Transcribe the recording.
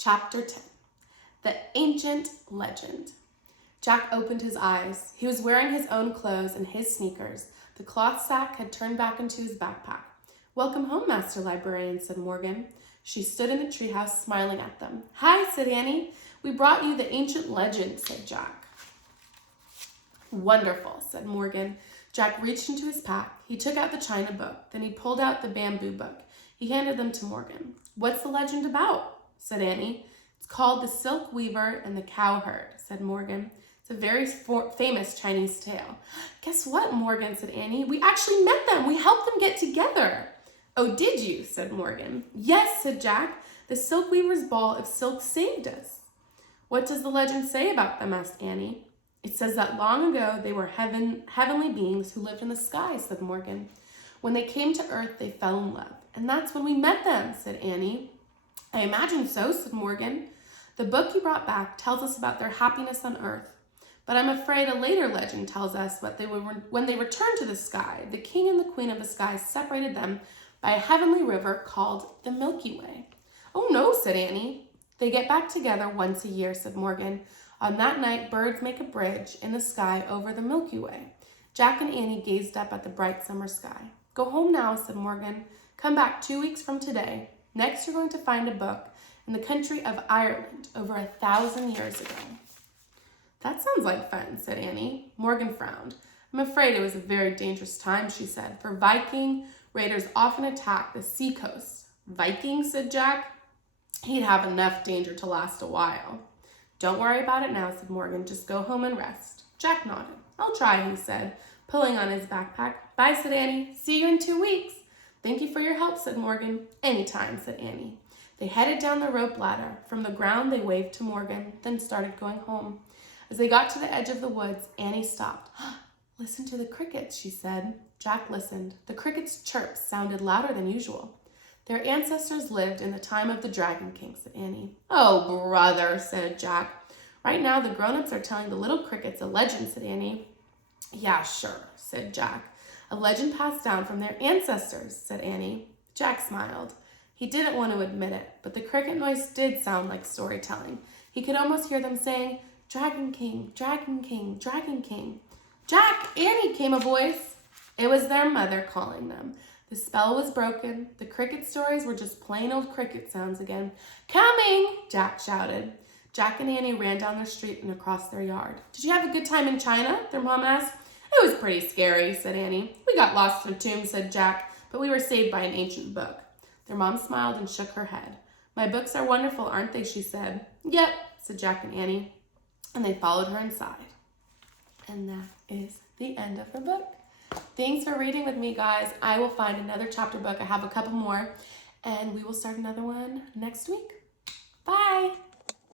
Chapter 10, The Ancient Legend. Jack opened his eyes. He was wearing his own clothes and his sneakers. The cloth sack had turned back into his backpack. "Welcome home, Master Librarian," said Morgan. She stood in the treehouse smiling at them. "Hi," said Annie. "We brought you the ancient legend," said Jack. "Wonderful," said Morgan. Jack reached into his pack. He took out the china book. Then he pulled out the bamboo book. He handed them to Morgan. "What's the legend about?" said Annie. "It's called The Silk Weaver and the Cowherd," said Morgan. "It's a very famous Chinese tale." "Guess what, Morgan," said Annie. "We actually met them. We helped them get together." "Oh, did you?" said Morgan. "Yes," said Jack. "The Silk Weaver's ball of silk saved us." "What does the legend say about them?" asked Annie. "It says that long ago they were heavenly beings who lived in the sky," said Morgan. "When they came to earth, they fell in love. And that's when we met them," said Annie. "I imagine so," said Morgan. "The book you brought back tells us about their happiness on earth. But I'm afraid a later legend tells us what when they returned to the sky, the king and the queen of the sky separated them by a heavenly river called the Milky Way." "Oh, no," said Annie. "They get back together once a year," said Morgan. "On that night, birds make a bridge in the sky over the Milky Way." Jack and Annie gazed up at the bright summer sky. "Go home now," said Morgan. "Come back 2 weeks from today. Next, you're going to find a book in the country of Ireland over 1,000 years ago." "That sounds like fun," said Annie. Morgan frowned. "I'm afraid it was a very dangerous time," she said, "for Viking raiders often attack the seacoast." "Vikings?" said Jack. "He'd have enough danger to last a while." "Don't worry about it now," said Morgan. "Just go home and rest." Jack nodded. "I'll try," he said, pulling on his backpack. "Bye," said Annie. "See you in 2 weeks." "Thank you for your help," said Morgan. "Anytime," said Annie. They headed down the rope ladder. From the ground, they waved to Morgan, then started going home. As they got to the edge of the woods, Annie stopped. "Listen to the crickets," she said. Jack listened. The crickets' chirps sounded louder than usual. "Their ancestors lived in the time of the Dragon King," said Annie. "Oh, brother," said Jack. "Right now, the grown-ups are telling the little crickets a legend," said Annie. "Yeah, sure," said Jack. "A legend passed down from their ancestors," said Annie. Jack smiled. He didn't want to admit it, but the cricket noise did sound like storytelling. He could almost hear them saying, "Dragon King, Dragon King, Dragon King." "Jack, Annie," came a voice. It was their mother calling them. The spell was broken. The cricket stories were just plain old cricket sounds again. "Coming!" Jack shouted. Jack and Annie ran down the street and across their yard. "Did you have a good time in China?" their mom asked. "It was pretty scary," said Annie. "We got lost in a tomb," said Jack, "but we were saved by an ancient book." Their mom smiled and shook her head. "My books are wonderful, aren't they?" she said. "Yep," said Jack and Annie, and they followed her inside. And that is the end of her book. Thanks for reading with me, guys. I will find another chapter book. I have a couple more, and we will start another one next week. Bye.